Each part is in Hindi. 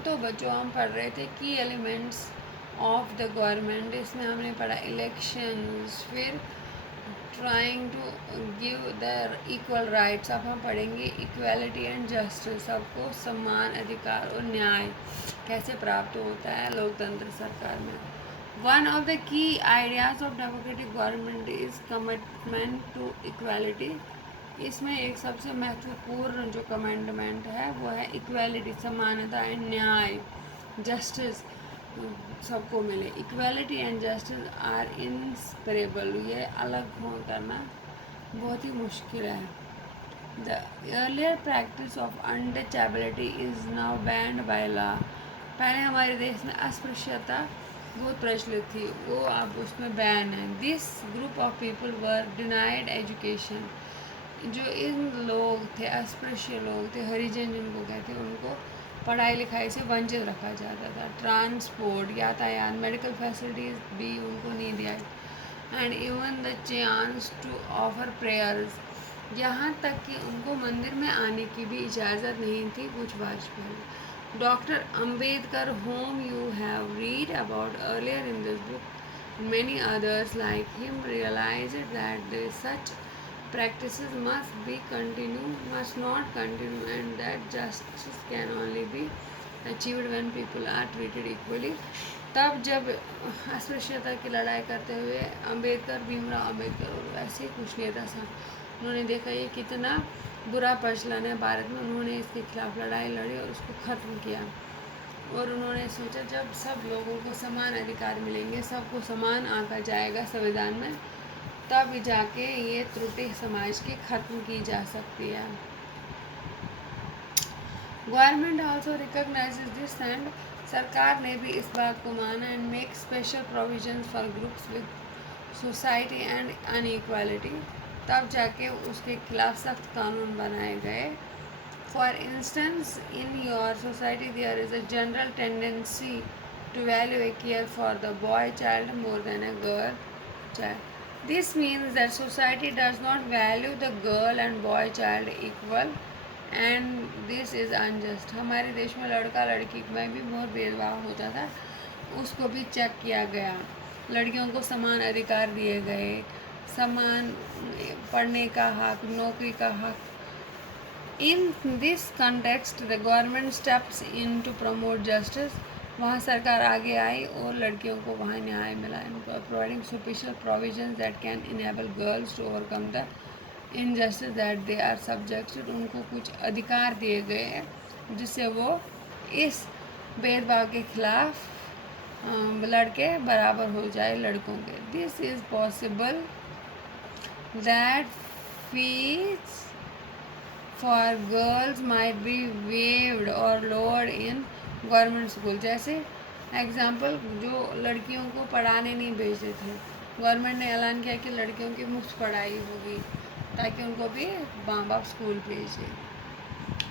तो बच्चों हम पढ़ रहे थे की एलिमेंट्स ऑफ द गवर्नमेंट। इसमें हमने पढ़ा इलेक्शंस, फिर trying to give the equal rights. अब हम पढ़ेंगे इक्वालिटी एंड जस्टिस, सबको समान अधिकार और न्याय कैसे प्राप्त होता है लोकतंत्र सरकार में। One of the key ideas of democratic government is commitment to equality. इसमें एक सबसे महत्वपूर्ण जो कमेंडमेंट है वो है इक्वालिटी, समानता एंड न्याय, जस्टिस सबको मिले। Equality and justice are inseparable, ये अलग हो करना बहुत ही मुश्किल है। The earlier practice of untouchability is now banned by law. पहले हमारे देश में अस्पृश्यता बहुत प्रचलित थी, वो अब उसमें बैन है। This group of people were denied education. जो इन लोग थे, अस्पृश्य लोग थे, हरिजन जिनको कहते हैं, उनको पढ़ाई लिखाई से वंचित रखा जाता था। ट्रांसपोर्ट, यातायात, मेडिकल फैसिलिटीज़ भी उनको नहीं दिया, and even the chance to offer prayers, यहाँ तक कि उनको मंदिर में आने की भी इजाज़त नहीं थी कुछ वर्ष पहले। Doctor Ambedkar, whom you have read about earlier in this book, many others like him realized that such practices must not continue, and that justice can only be achieved when people are treated equally। तब जब अस्पृश्यता की लड़ाई करते हुए भीमराव अम्बेडकर और वैसे कुछ नेता था, उन्होंने देखा ये कितना बुरा प्रचलन है भारत में। उन्होंने इसके खिलाफ लड़ाई लड़ी और उसको ख़त्म किया। और उन्होंने सोचा जब सब लोगों को समान अधिकार मिलेंगे, सबको समान आंका जाएगा संविधान में, तब जाके ये त्रुटि समाज की ख़त्म की जा सकती है। Government also recognises this, and सरकार ने भी इस बात को माना, and make special provisions for groups with society and inequality. तब जाके उसके खिलाफ सख्त कानून बनाए गए। For instance, in your society there is a general tendency to value a care for the boy child more than a girl child. This means that society does not value the girl and boy child equal, and this is unjust। हमारे देश में लड़का लड़की में भी बहुत भेदभाव होता था, उसको भी चेक किया गया। लड़कियों को समान अधिकार दिए गए, समान पढ़ने का हक, नौकरी का हक। In this context, the government steps in to promote justice। वहाँ सरकार आगे आई और लड़कियों को वहाँ न्याय मिला। इनको providing special provisions that can enable girls to overcome the injustice that they are subjected. उनको कुछ अधिकार दिए गए हैं जिससे वो इस भेदभाव के खिलाफ लड़के बराबर हो जाए लड़कों के। This is possible that fees for girls might be waived और लोअर्ड इन गवर्नमेंट स्कूल। जैसे एग्जाम्पल, जो लड़कियों को पढ़ाने नहीं भेजते थे, गवर्नमेंट ने ऐलान किया कि लड़कियों की मुफ्त पढ़ाई होगी ताकि उनको भी माँ बाप स्कूल भेजे।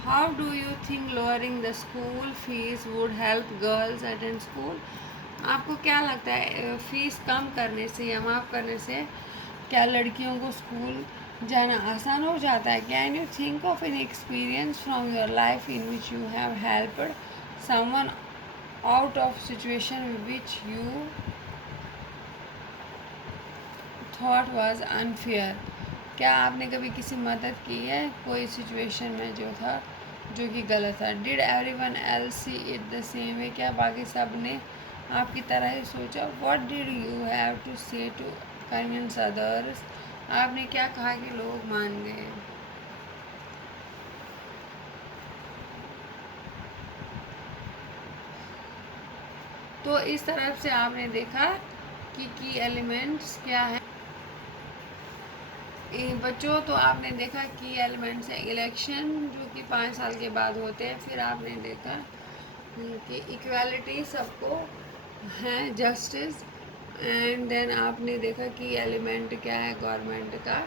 How do you think lowering the school fees would help girls attend school? आपको क्या लगता है फ़ीस कम करने से या माफ़ करने से क्या लड़कियों को स्कूल जाना आसान हो जाता है? Can you think of an experience from your life in which you have helped someone out of situation which you thought was unfair? क्या आपने कभी किसी मदद की है कोई सिचुएशन में जो था जो कि गलत था? Did everyone else see it the same way? क्या बाकी सब ने आपकी तरह ही सोचा? What did you have to say to convince others? आपने क्या कहा कि लोग मान गए? तो इस तरफ से आपने देखा कि एलिमेंट्स क्या है बच्चों। तो आपने देखा कि एलिमेंट्स है इलेक्शन जो कि 5 साल के बाद होते हैं। फिर आपने देखा कि इक्वालिटी सबको है, जस्टिस, एंड देन आपने देखा कि एलिमेंट क्या है गवर्नमेंट का,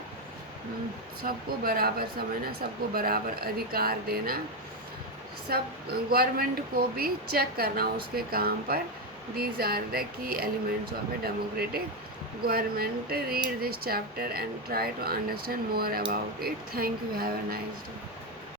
सबको बराबर समझना, सबको बराबर अधिकार देना, सब गवर्नमेंट को भी चेक करना उसके काम पर। These are the key elements of a democratic government. Read this chapter and try to understand more about it. Thank you. Have a nice day.